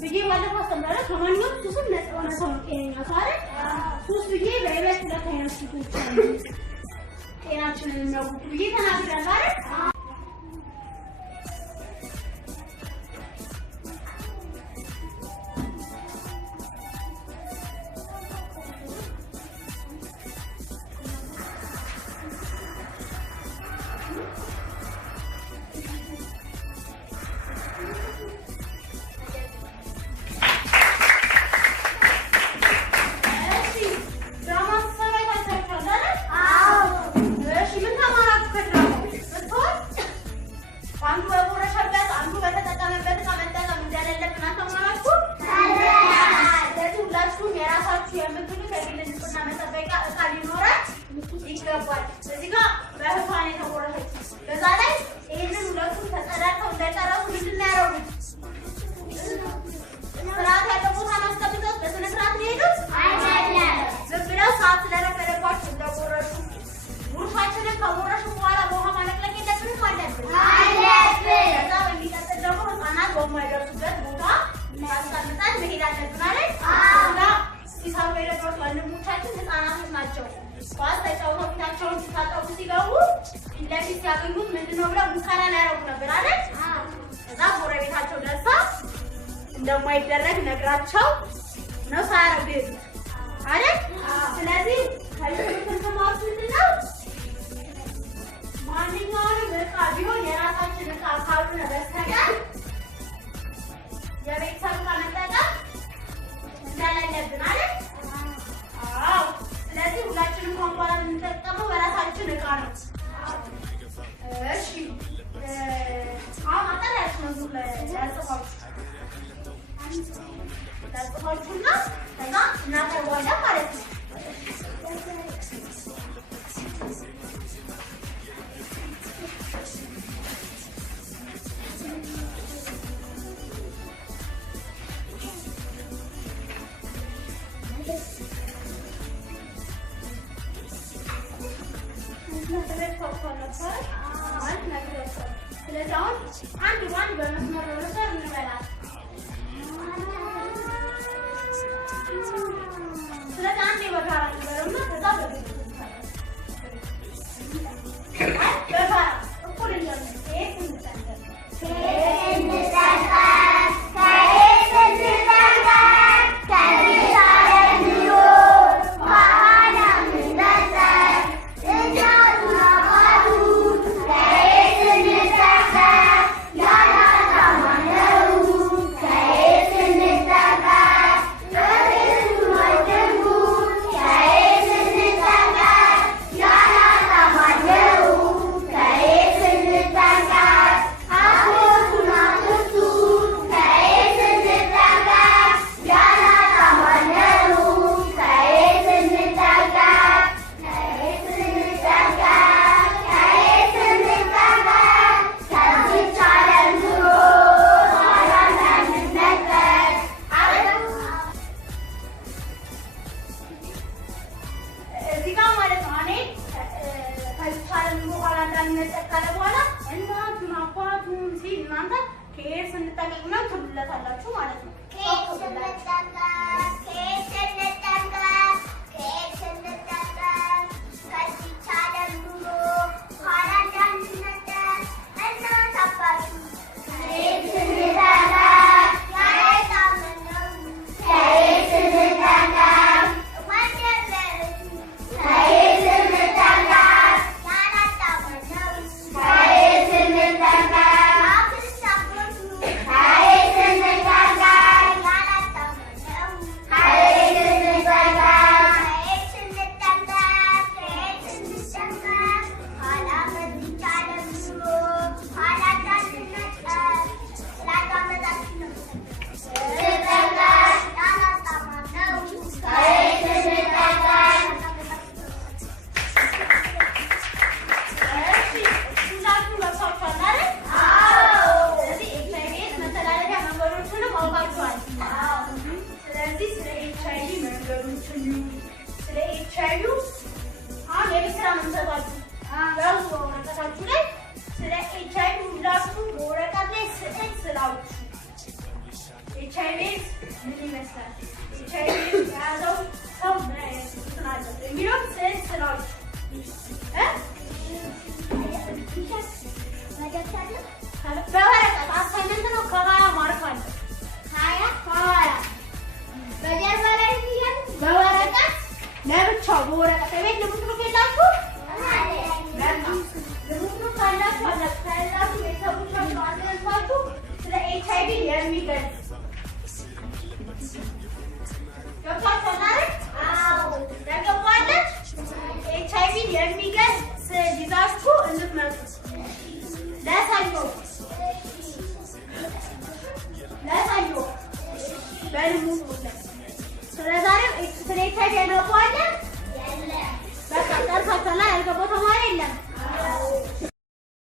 Video वाले को समझा कमानियों तो सब नेट वाला समझ के नहीं आता है तो उस वीडियो वेबसाइट खुला था यहाँ से कुछ यहाँ चुनने में वो वीडियो था ना भी रहा है እንደማይደረግ ነግራቸው ነው ሳያረግ አይደል ስለዚህ ከልጅነት ተማሩት ምንድነው ማንኛውንም ዕቃ ቢሆን የራሳችን ዕቃ ካልሆነ በስተቀር የቤተሰብ ዕቃ መጠቀም እንደሌለብን አይደል አዎ ስለዚህ ሁላችንም በኋላ የምንጠቀመው በራሳችን ዕቃ ነው እሺ አሁን አጠራሽ ነው ለያጽፋው ለጽፎቹና ከዛ እናቀርባለን ማለት ነው ስለዚህ አሁን አንድ ባንድ በመስመር በመስመር እንበላለን ስለዚህ አንዴ በጋራ እንበለውና ከዛ በጋራ እኩል እንጀምር Hi. በወረቀት ቤት ልሙጥሩፍ የላችሁ ልሙጥሩፍ ካላችሁ ካላችሁ ቤተሰቦቻችሁ አዘንቷችሁ ስለ HIV የሚገልጽ ገብቷችኋል አይደል? አዎ ተገባለች። HIV የሚገልጽ ስዕል ይዛችሁ እንድትመጡ ለሰኞ በልሙጥሩፍ ስለዛሬው ስለ HIV ያልገባው አለ? በቃ ጨርሳችኋል። ያልገባው ተማሪ የለም።